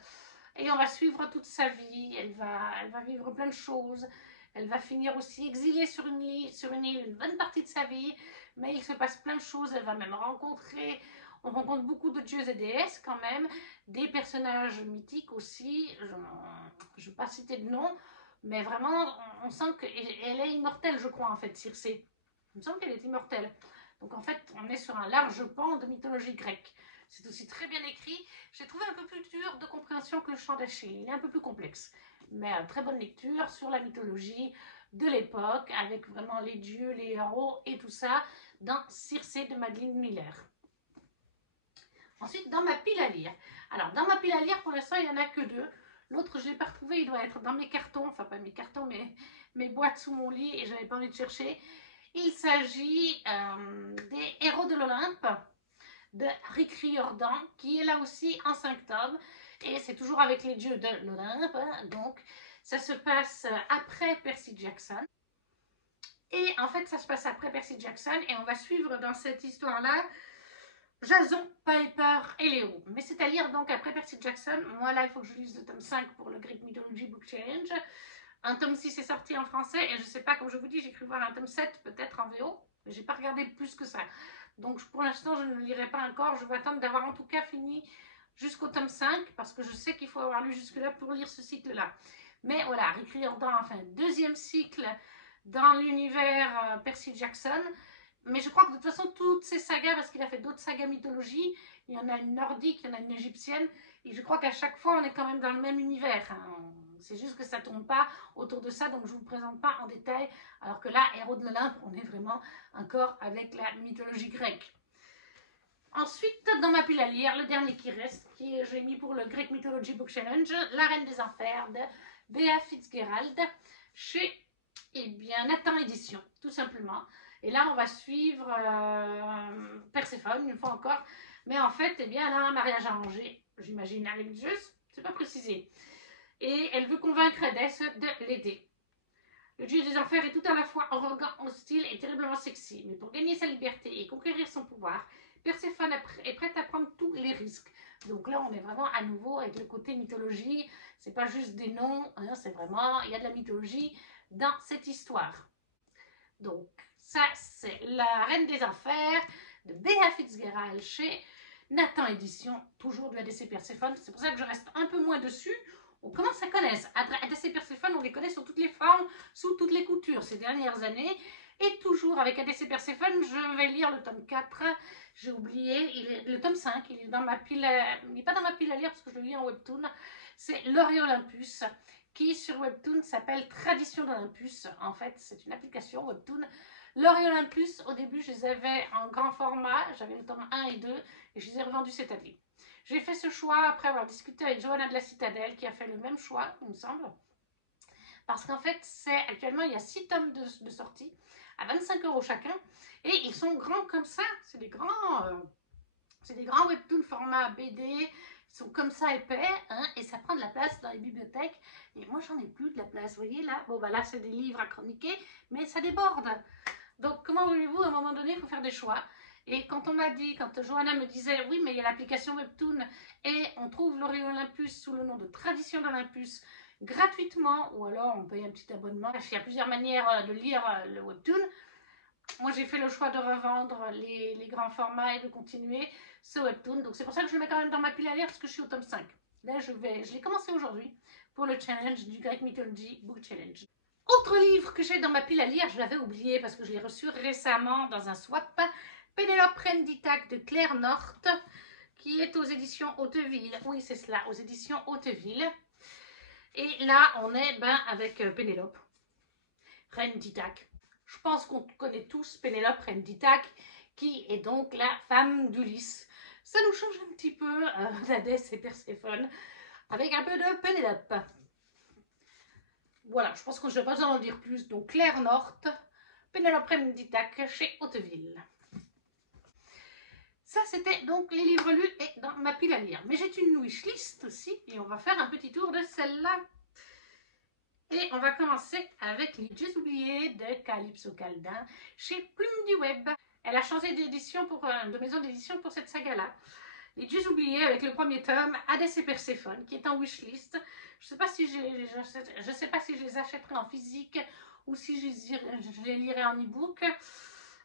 et on va suivre toute sa vie. Elle va vivre plein de choses. Elle va finir aussi exilée sur une île une bonne partie de sa vie, mais il se passe plein de choses. Elle va même rencontrer, on rencontre beaucoup de dieux et déesses quand même, des personnages mythiques aussi. Je ne vais pas citer de nom, mais vraiment on sent qu'elle est immortelle, je crois en fait, Circé. Il me semble qu'elle est immortelle. Donc en fait, on est sur un large pan de mythologie grecque. C'est aussi très bien écrit. J'ai trouvé un peu plus dur de compréhension que le Chant d'Achille. Il est un peu plus complexe. Mais très bonne lecture sur la mythologie de l'époque, avec vraiment les dieux, les héros et tout ça, dans Circé de Madeline Miller. Ensuite, dans ma pile à lire. Alors, dans ma pile à lire, pour l'instant, il n'y en a que deux. L'autre, je ne l'ai pas retrouvé, il doit être dans mes cartons, enfin pas mes cartons, mais mes boîtes sous mon lit, et je n'avais pas envie de chercher. Il s'agit des Héros de l'Olympe, de Rick Riordan, qui est là aussi en 5 tomes, et c'est toujours avec les dieux de l'Olympe, hein, donc ça se passe après Percy Jackson. Et en fait, ça se passe après Percy Jackson, et on va suivre dans cette histoire-là Jason, Piper et Léo. Mais c'est à lire donc après Percy Jackson. Moi là, il faut que je lise le tome 5 pour le Greek Mythology Book Challenge. Un tome 6 est sorti en français et je sais pas, comme je vous dis, j'ai cru voir un tome 7 peut-être en VO, mais j'ai pas regardé plus que ça. Donc pour l'instant, je ne le lirai pas encore. Je vais attendre d'avoir en tout cas fini jusqu'au tome 5 parce que je sais qu'il faut avoir lu jusque-là pour lire ce cycle-là. Mais voilà, Rick Riordan, enfin, deuxième cycle dans l'univers Percy Jackson. Mais je crois que de toute façon, toutes ces sagas, parce qu'il a fait d'autres sagas mythologie, il y en a une nordique, il y en a une égyptienne, et je crois qu'à chaque fois, on est quand même dans le même univers. Hein. C'est juste que ça ne tourne pas autour de ça, donc je ne vous présente pas en détail, alors que là, Héros de l'Olympe, on est vraiment encore avec la mythologie grecque. Ensuite, dans ma pile à lire, le dernier qui reste, qui j'ai mis pour le Greek Mythology Book Challenge, La Reine des Enfers de Bea Fitzgerald, chez Nathan Édition, tout simplement. Et là, on va suivre Perséphone, une fois encore. Mais en fait, elle a un mariage arrangé, j'imagine, avec Zeus, c'est pas précisé. Et elle veut convaincre Hadès de l'aider. Le dieu des enfers est tout à la fois arrogant, hostile et terriblement sexy. Mais pour gagner sa liberté et conquérir son pouvoir, Perséphone est prête à prendre tous les risques. Donc là, on est vraiment à nouveau avec le côté mythologie. C'est pas juste des noms, hein, c'est vraiment, il y a de la mythologie dans cette histoire. Donc, ça, c'est La Reine des Enfers de Bea Fitzgerald chez Nathan Édition, toujours de la DC Perséphone. C'est pour ça que je reste un peu moins dessus. On commence à connaître. ADC Perséphone, on les connaît sur toutes les formes, sous toutes les coutures ces dernières années. Et toujours avec ADC Perséphone, je vais lire le tome 4. J'ai oublié, le tome 5, il est dans ma pile il n'est pas dans ma pile à lire parce que je le lis en webtoon. C'est Laurie Olympus, qui sur Webtoon s'appelle Tradition d'Olympus. En fait, c'est une application Webtoon. Laurie Olympus, au début, je les avais en grand format. J'avais le tome 1 et 2 et je les ai revendus cette année. J'ai fait ce choix après avoir discuté avec Johanna de la Citadelle qui a fait le même choix, il me semble. Parce qu'en fait, actuellement, il y a 6 tomes de sortie à 25 € chacun. Et ils sont grands comme ça. C'est des grands webtoons format BD. Ils sont comme ça épais, hein, et ça prend de la place dans les bibliothèques. Et moi, j'en ai plus de la place. Vous voyez là, bon, bah là, c'est des livres à chroniquer, mais ça déborde. Donc, comment voulez-vous, à un moment donné, il faut faire des choix. Et quand on m'a dit, quand Johanna me disait, oui, mais il y a l'application Webtoon et on trouve Laurie Olympus sous le nom de Tradition d'Olympus gratuitement, ou alors on paye un petit abonnement. Il y a plusieurs manières de lire le Webtoon. Moi, j'ai fait le choix de revendre les grands formats et de continuer ce Webtoon. Donc, c'est pour ça que je le mets quand même dans ma pile à lire parce que je suis au tome 5. Là, je l'ai commencé aujourd'hui pour le challenge du Greek Mythology Book Challenge. Autre livre que j'ai dans ma pile à lire, je l'avais oublié parce que je l'ai reçu récemment dans un swap, Pénélope Renditac de Claire North, qui est aux éditions Hauteville. Oui, c'est cela, aux éditions Hauteville. Et là, on est avec Pénélope Renditac. Je pense qu'on connaît tous Pénélope Renditac, qui est donc la femme d'Ulysse. Ça nous change un petit peu d'Hadès et Perséphone, avec un peu de Pénélope. Voilà, je pense que je ne vais pas besoin d'en dire plus. Donc Claire North, Pénélope Renditac chez Hauteville. Ça, c'était donc les livres lus et dans ma pile à lire. Mais j'ai une wishlist aussi, et on va faire un petit tour de celle-là. Et on va commencer avec Les Dieux oubliés de Calypso Caldin chez Plume du Web. Elle a changé d'édition de maison d'édition pour cette saga-là. Les Dieux oubliés avec le premier tome, Hadès et Perséphone, qui est en wishlist. Je ne sais pas si je les achèterai en physique ou si je les lirai en e-book.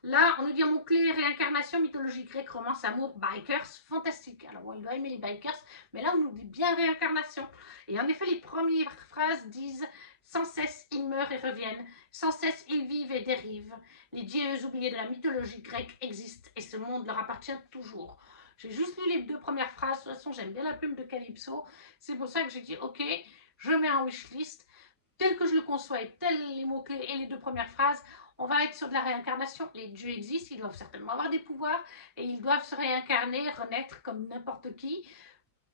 Là, on nous dit en mot-clé réincarnation, mythologie grecque, romance, amour, bikers, fantastique. Alors, on doit aimer les bikers, mais là, on nous dit bien réincarnation. Et en effet, les premières phrases disent sans cesse ils meurent et reviennent, sans cesse ils vivent et dérivent. Les dieux oubliés de la mythologie grecque existent et ce monde leur appartient toujours. J'ai juste lu les 2 premières phrases. De toute façon, j'aime bien la plume de Calypso. C'est pour ça que j'ai dit ok, je mets en wishlist. tel que je le conçois et tels les mots-clés et les 2 premières phrases, on va être sur de la réincarnation. Les dieux existent, ils doivent certainement avoir des pouvoirs et ils doivent se réincarner, renaître comme n'importe qui,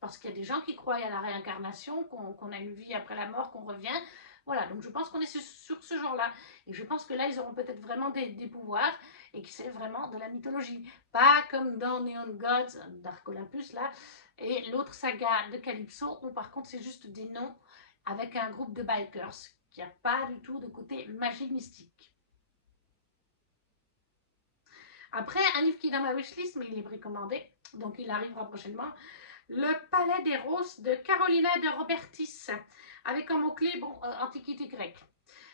parce qu'il y a des gens qui croient à la réincarnation, qu'on a une vie après la mort, qu'on revient. Voilà, donc je pense qu'on est sur ce genre-là. Et je pense que là, ils auront peut-être vraiment des pouvoirs et que c'est vraiment de la mythologie. Pas comme dans Neon Gods d'Arc Olympus, là, et l'autre saga de Calypso, où par contre, c'est juste des noms avec un groupe de bikers, qui n'a pas du tout de côté magie mystique. Après, un livre qui est dans ma wishlist, mais il est précommandé, donc il arrivera prochainement, Le Palais des Roses de Carolina de Robertis, avec un mot-clé, bon, Antiquité grecque.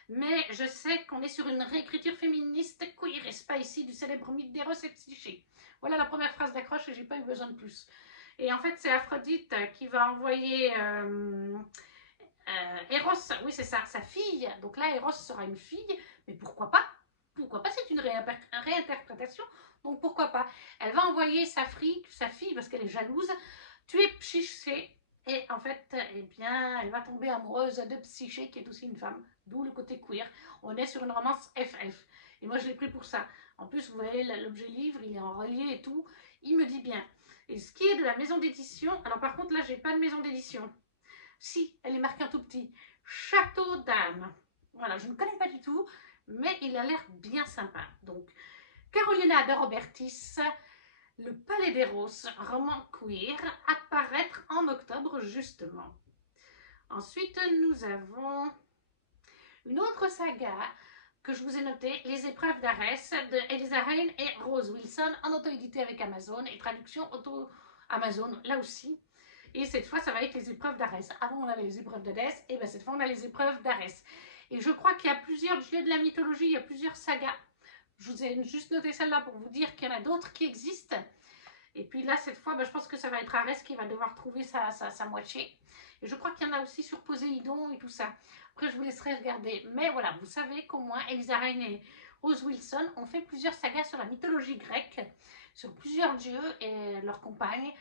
Mais je sais qu'on est sur une réécriture féministe queer et spicy du célèbre mythe d'Eros et Psyché. Voilà la première phrase d'accroche et j'ai pas eu besoin de plus. Et en fait, c'est Aphrodite qui va envoyer Eros, oui c'est ça, sa fille. Donc là, Eros sera une fille, mais pourquoi pas? Pourquoi pas? C'est une réinterprétation, donc pourquoi pas? Elle va envoyer sa fille, parce qu'elle est jalouse, tuer Psyché. Et en fait, eh bien, elle va tomber amoureuse de Psyché, qui est aussi une femme, d'où le côté queer. On est sur une romance FF. Et moi, je l'ai pris pour ça. En plus, vous voyez, l'objet livre, il est en relié et tout. Il me dit bien. Et ce qui est de la maison d'édition, alors par contre, là, j'ai pas de maison d'édition. Si, elle est marquée en tout petit. Château d'âme. Voilà, je ne connais pas du tout, mais il a l'air bien sympa. Donc, Carolina de Robertis, Le Palais des Roses, roman queer, à paraître en octobre justement. Ensuite, nous avons une autre saga que je vous ai notée, Les Épreuves d'Arès de Eliza Hayne et Rose Wilson, en auto-édité avec Amazon et traduction auto-Amazon là aussi. Et cette fois, ça va être les épreuves d'Arès. Avant, on avait les épreuves d'Hadès, et bien cette fois, on a les épreuves d'Arès. Et je crois qu'il y a plusieurs dieux de la mythologie, il y a plusieurs sagas. Je vous ai juste noté celle-là pour vous dire qu'il y en a d'autres qui existent. Et puis là, cette fois, ben, je pense que ça va être Arès qui va devoir trouver sa moitié. Et je crois qu'il y en a aussi sur Poséidon et tout ça. Après, je vous laisserai regarder. Mais voilà, vous savez qu'au moins, Eliza Hayne et Rose Wilson ont fait plusieurs sagas sur la mythologie grecque, sur plusieurs dieux et leurs compagnes.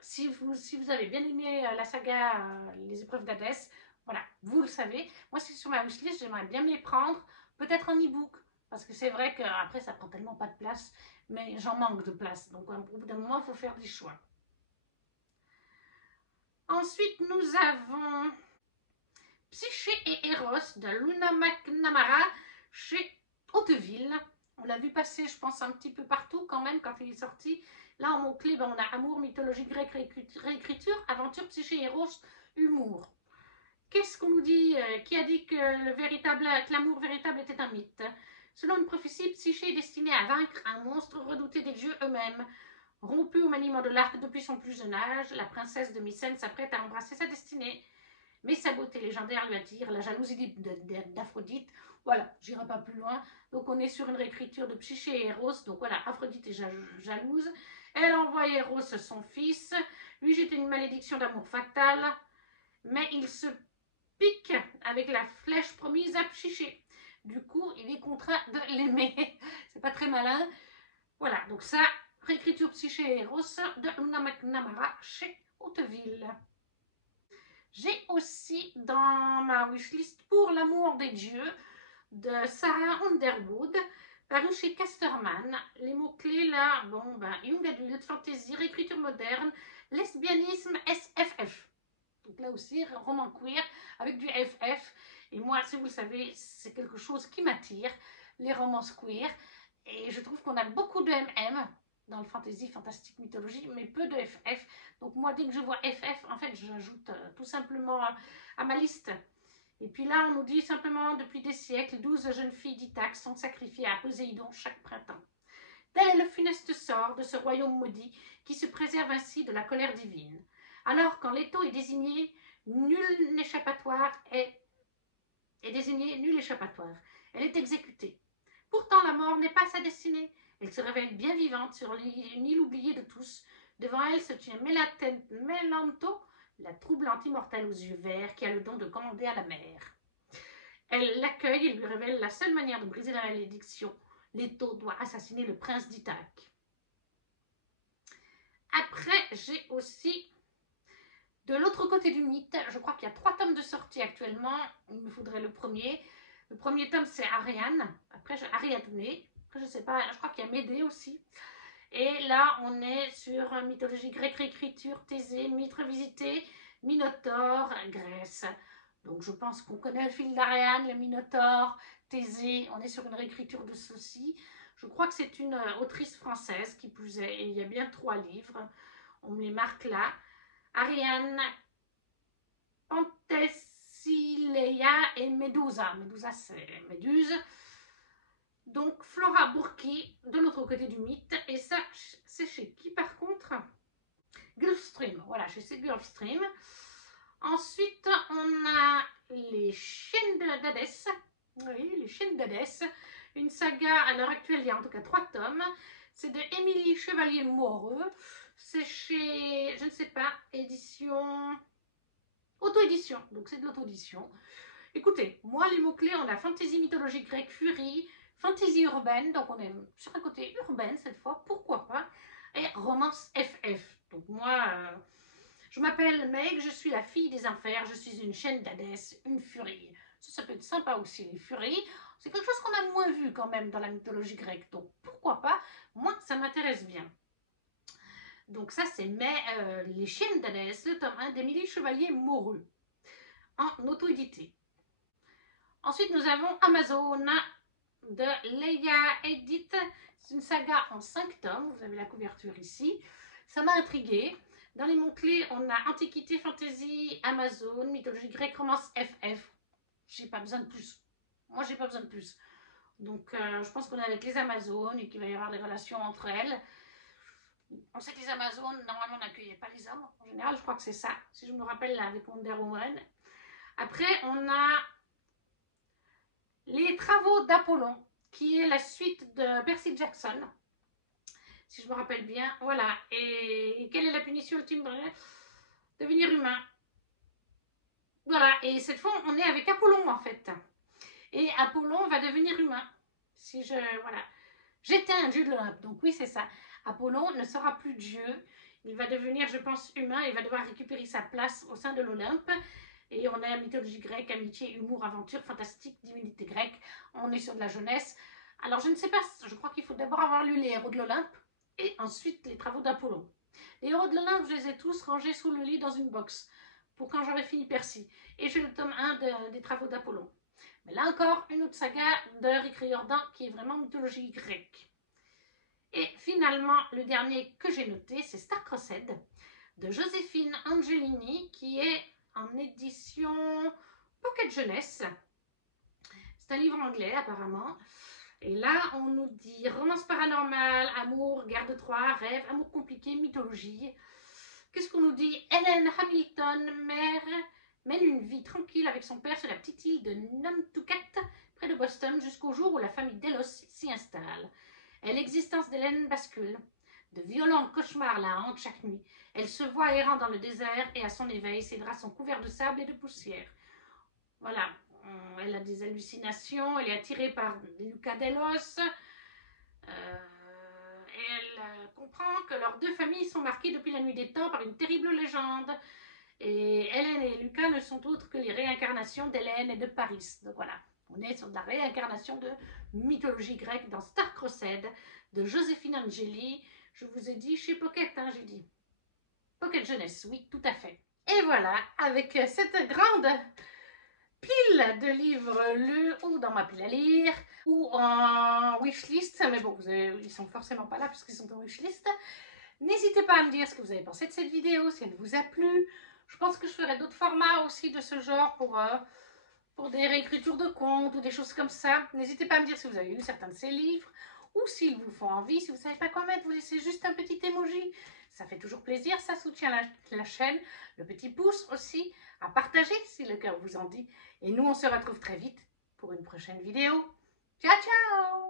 Si vous avez bien aimé la saga Les Épreuves d'Hadès, voilà, vous le savez. Moi, c'est sur ma wishlist, j'aimerais bien me les prendre, peut-être en e-book, parce que c'est vrai qu'après, ça prend tellement pas de place, mais j'en manque de place. Donc, au bout d'un moment, il faut faire des choix. Ensuite, nous avons Psyché et Eros de Luna McNamara chez Hauteville. On l'a vu passer, je pense, un petit peu partout quand même quand il est sorti. Là, en mot-clé, ben, on a amour, mythologie grecque, réécriture, aventure, psyché, Eros, humour. Qu'est-ce qu'on nous dit? Qui a dit que l'amour véritable était un mythe? Selon une prophétie, Psyché est destinée à vaincre un monstre redouté des dieux eux-mêmes. Rompue au maniement de l'arc depuis son plus jeune âge, la princesse de Mycène s'apprête à embrasser sa destinée. Mais sa beauté légendaire lui attire la jalousie d'Aphrodite. Voilà, j'irai pas plus loin. Donc on est sur une réécriture de Psyché et Eros. Donc voilà, Aphrodite est jalouse. Elle envoie Eros son fils, lui jeter une malédiction d'amour fatale, mais il se pique avec la flèche promise à Psyché. Du coup, il est contraint de l'aimer. C'est pas très malin. Voilà, donc ça, réécriture Psyché et Eros de Luna McNamara chez Hauteville. J'ai aussi dans ma wishlist Pour l'amour des dieux de Sarah Underwood, paru chez Casterman. Les mots-clés là, bon, ben, young adult, fantasy, réécriture moderne, lesbianisme, SFF. Donc là aussi, roman queer avec du FF. Et moi, si vous le savez, c'est quelque chose qui m'attire, les romances queer. Et je trouve qu'on a beaucoup de MM dans le fantasy, fantastique, mythologie, mais peu de FF. Donc moi, dès que je vois FF, en fait, j'ajoute tout simplement à ma liste. Et puis là, on nous dit simplement, depuis des siècles, 12 jeunes filles d'Ithaque sont sacrifiées à Poséidon chaque printemps. Tel est le funeste sort de ce royaume maudit qui se préserve ainsi de la colère divine. Alors, quand Leto est désigné, nul échappatoire est désigné, nul échappatoire. Elle est exécutée. Pourtant, la mort n'est pas sa destinée. Elle se révèle bien vivante sur une île oubliée de tous. Devant elle se tient Mélanto, la troublante immortelle aux yeux verts qui a le don de commander à la mer. Elle l'accueille et lui révèle la seule manière de briser la malédiction. Leto doit assassiner le prince d'Ithaque. Après, j'ai aussi De l'autre côté du mythe, je crois qu'il y a 3 tomes de sortie actuellement. Il me faudrait le premier. Le premier tome, c'est Ariane. Après, Ariadne. Après, je sais pas, je crois qu'il y a Médée aussi. Et là, on est sur mythologie grecque, réécriture, Thésée, mythe revisité, Minotaure, Grèce. Donc, je pense qu'on connaît le fil d'Ariane, le Minotaure, Thésée. On est sur une réécriture de ceci. Je crois que c'est une autrice française qui plus est. Et il y a bien 3 livres. On me les marque là. Ariane, Penthesilea et Médusa. Médusa, c'est Méduse. Donc, Flora Burki, de l'autre côté du mythe. Et ça, c'est chez qui par contre? Gulfstream. Voilà, chez Gulfstream. Ensuite, on a les Chiennes d'Hadès. Oui, les Chiennes d'Hadès. Une saga, à l'heure actuelle, il y a en tout cas 3 tomes. C'est de Émilie Chevalier-Moreux. C'est chez, je ne sais pas, édition... Auto-édition. Donc, c'est de l'auto-édition. Écoutez, moi, les mots-clés, on a fantasy mythologique grecque, furie, fantasy urbaine, donc on est sur un côté urbaine cette fois, pourquoi pas, et romance FF. Donc moi, je m'appelle Meg, je suis la fille des enfers, je suis une chienne d'Hadès, une furie. Ça peut être sympa aussi, les furies. C'est quelque chose qu'on a moins vu quand même dans la mythologie grecque, donc pourquoi pas, moi, ça m'intéresse bien. Donc ça, c'est Les Chiennes d'Hadès, le tome 1 d'Émilie Chevalier-Moreux, en auto-édité. Ensuite, nous avons Amazon de Leia Edith. C'est une saga en 5 tomes. Vous avez la couverture ici. Ça m'a intriguée. Dans les mots-clés, on a Antiquité, Fantasy, Amazon, Mythologie grecque, romance FF. J'ai pas besoin de plus. Moi, j'ai pas besoin de plus. Donc, je pense qu'on est avec les Amazones et qu'il va y avoir des relations entre elles. On sait que les Amazones, normalement, n'accueillaient pas les hommes. En général, je crois que c'est ça. Si je me rappelle, là, avec Wonder Woman. Après, on a Les Travaux d'Apollon, qui est la suite de Percy Jackson, si je me rappelle bien. Voilà. Et quelle est la punition ultime? Devenir humain. Voilà. Et cette fois, on est avec Apollon, en fait. Et Apollon va devenir humain. Si je... Voilà. J'étais un dieu de l'Olympe, donc oui, c'est ça. Apollon ne sera plus dieu. Il va devenir, je pense, humain. Il va devoir récupérer sa place au sein de l'Olympe. Et on a mythologie grecque, amitié, humour, aventure, fantastique, divinité grecque. On est sur de la jeunesse. Alors, je ne sais pas, je crois qu'il faut d'abord avoir lu les héros de l'Olympe et ensuite les travaux d'Apollon. Les héros de l'Olympe, je les ai tous rangés sous le lit dans une box pour quand j'aurai fini Percy. Et j'ai le tome 1 des travaux d'Apollon. Mais là encore, une autre saga de Rick Riordan qui est vraiment mythologie grecque. Et finalement, le dernier que j'ai noté, c'est Star Crossed de Joséphine Angelini qui est en édition Pocket Jeunesse. C'est un livre anglais apparemment. Et là, on nous dit romance paranormale, amour, guerre de Troie, rêve, amour compliqué, mythologie. Qu'est-ce qu'on nous dit? Helen Hamilton, mère, mène une vie tranquille avec son père sur la petite île de Nantucket, près de Boston, jusqu'au jour où la famille Delos s'y installe. Et l'existence d'Hélène bascule. De violents cauchemars la hantent chaque nuit. Elle se voit errant dans le désert et à son éveil, ses draps sont couverts de sable et de poussière. Voilà, elle a des hallucinations, elle est attirée par Luca Delos. Elle comprend que leurs 2 familles sont marquées depuis la nuit des temps par une terrible légende. Et Hélène et Lucas ne sont autres que les réincarnations d'Hélène et de Paris. Donc voilà, on est sur de la réincarnation de mythologie grecque dans Star Crossed de Joséphine Angeli. Je vous ai dit chez Pocket, hein, j'ai dit. Pocket Jeunesse, oui, tout à fait. Et voilà, avec cette grande pile de livres lus ou dans ma pile à lire ou en wishlist, mais bon, ils sont forcément pas là puisqu'ils sont en wishlist. N'hésitez pas à me dire ce que vous avez pensé de cette vidéo, si elle vous a plu. Je pense que je ferai d'autres formats aussi de ce genre pour des réécritures de contes ou des choses comme ça. N'hésitez pas à me dire si vous avez lu certains de ces livres ou s'ils vous font envie. Si vous ne savez pas quoi mettre, vous laissez juste un petit emoji. Ça fait toujours plaisir, ça soutient la chaîne. Le petit pouce aussi à partager si le cœur vous en dit. Et nous, on se retrouve très vite pour une prochaine vidéo. Ciao, ciao!